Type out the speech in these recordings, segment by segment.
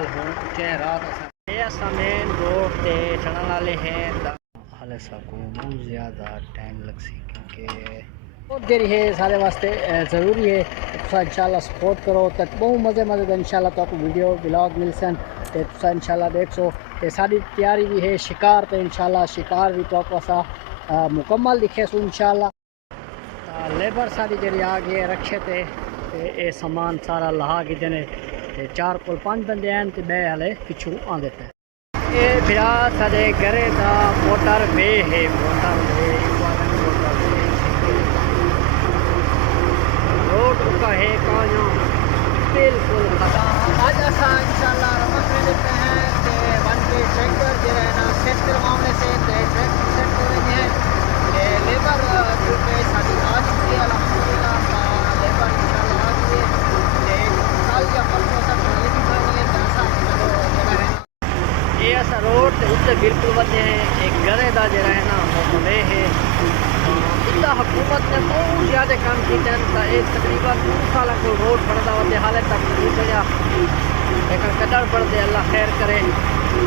नाल हूँ चे रात असा मेन रोड ते चढ़ने वाले हैं। हाले को बहुत ज़्यादा टाइम लग सी क्योंकि बहुत देरी है सारे वास्ते ज़रूरी है तुसा इंशाल्लाह सपोर्ट करो तक बहुत मज़े मज़े इंशाल्लाह तो वीडियो ब्लॉग मिल सन ते तुसा इंशाल्लाह देख सो ते सारी तैयारी भी है शिकार ते इंशाल्लाह शिकार भी तो असा मुकम्मल दिखे सो इंशाल्लाह। लेबर सारी जरी आ गए रखे थे ये सामान सारा लहा के देने 4 को 5 बंदे हैं तो बे हले पिछू आंदे थे। ये फिरा सारे घरे का मोटर वे है मोटर वे रोड का है कहाँ बिल्कुल खता। आज ऐसा इंशाल्लाह रमत में देते हैं कि वन के ट्रैक्टर जो है ना सेट करवाने से ट्रैक्टर सेट करवाने हैं ये लेबर जो पे साड़ी आज की अल्हम्दुलिल्लाह लेबर इंशाल्लाह आज ये साल या परसों तक लिखी करनी है जैसा चलो जगह है ये ऐसा रोड उससे बिल्कुल बने हैं एक घरे का जो है ना मोहल्ले है इतना हुकूमत ने बहुत ज़्यादा काम किया एक तकरीबन 2 साल को रोड पड़ता होते हाले तक नहीं चलिया लेकिन कदर पड़ते अल्लाह खैर करे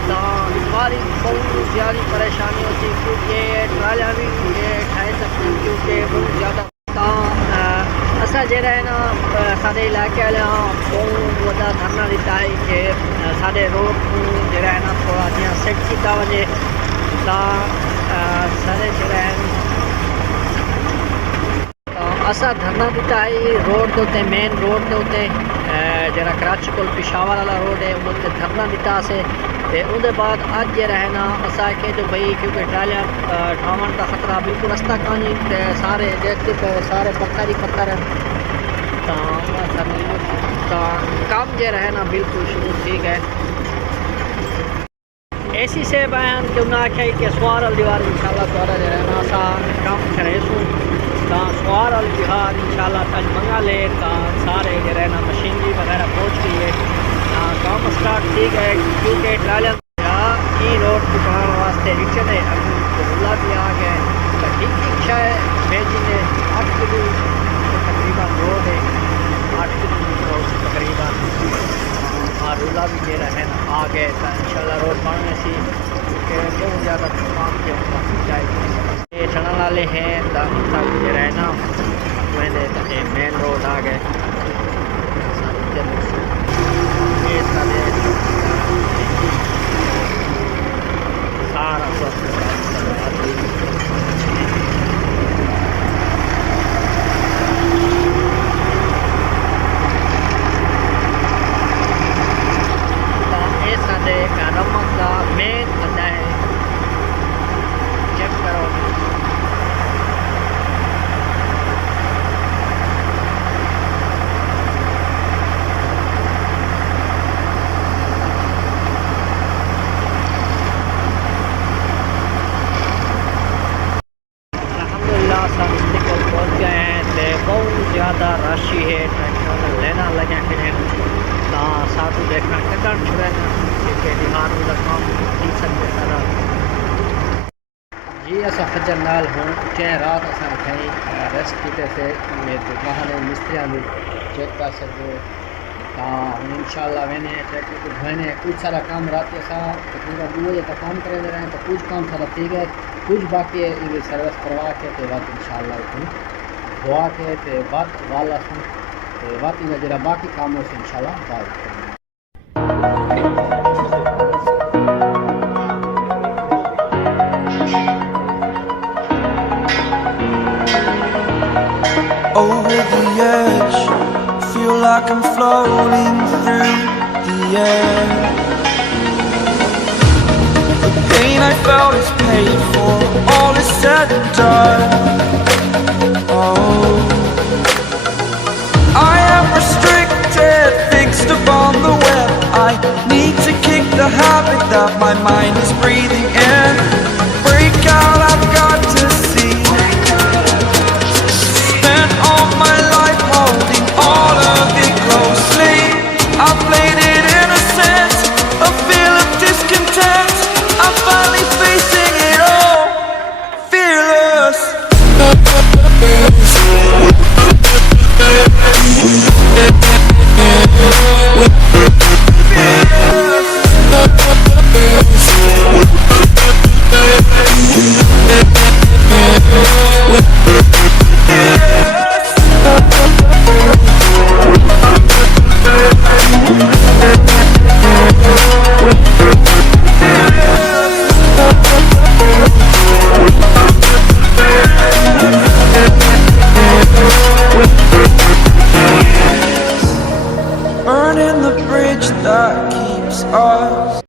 तो हमारी बहुत ज़्यादा परेशानी होती क्योंकि ट्रालियाँ भी ये ठाई सकती क्योंकि बहुत ज़्यादा असा जो है ना सारे इलाके वाले बहुत बड़ा धरना दिता है कि सारे रोड जो है ना थोड़ा जिया सेट किया वजे तो सारे जो है असा धरना दिता है रोड के उत्ते मेन रोड के उत्ते जरा कराची को पिशावर वाला रोड है उन्होंने धरना दिता से उसके बाद अज जो है ना असा के जो भाई क्योंकि ट्रालियाँ ठावन का खतरा बिल्कुल रास्ता कानी सारे देखते पे सारे पत्थर ही पत्थर तो काम जो है ना बिल्कुल शुरू ठीक है ऐसी से बयान क्यों ना आखे कि सवार दीवार इंशाल्लाह द्वारा जो है ना असा काम करे सू सवार दीवार इंशाल्लाह कल मंगा ले सारे जो है ना मशीनरी वगैरह पहुँच गई है काम स्टार्ट ठीक है क्योंकि ट्रालियाँ की रोड दुकान वास्ते रिक्शे ने अब्दुल्ला भी आ गए तो ठीक रिक्शा है भेजी ने 8 किलो तकरीबन रोड है 8 किलोमीटर तकरीबन और रूला भी जो है ना आ गए तो इंशाल्लाह रोड बनने से क्योंकि बहुत ज़्यादा काम के चाहिए चढ़ने वाले हैं तो जो है ना मैंने मेन रोड आ गए सारा रमत का मेन अड्डा है चेक करो अल्हम्दुलिल्लाह सब निकल पहुँच गए हैं तो बहुत ज़्यादा राशि है ट्रैक्टर लेना लगे फिर साधु देखना कदर छुड़े क्योंकि बिहार में काम ठीक सकते सारा जी असा फजर नाल हूँ चे रात असा कहीं रेस्ट किते से वहाँ मिस्त्रियाँ भी चेक कर सकते हूँ इंशाल्लाह मैंने ट्रैक्टर को धोने कुछ सारा काम रात असा तकरीबन 2 बजे तक काम करे रहे हैं तो कुछ काम सारा ठीक है कुछ बाकी है सर्विस करवा के तो बात इंशाल्लाह धोआ के तो बात वाला सुन तो बात जरा बाकी कामों से इंशाल्लाह बात करेंगे। Over the edge, feel like I'm floating through the air. The pain I felt is paid for, all is said and done. Oh, I am restricted, fixed upon the web. I need to kick the habit that my mind is breathing.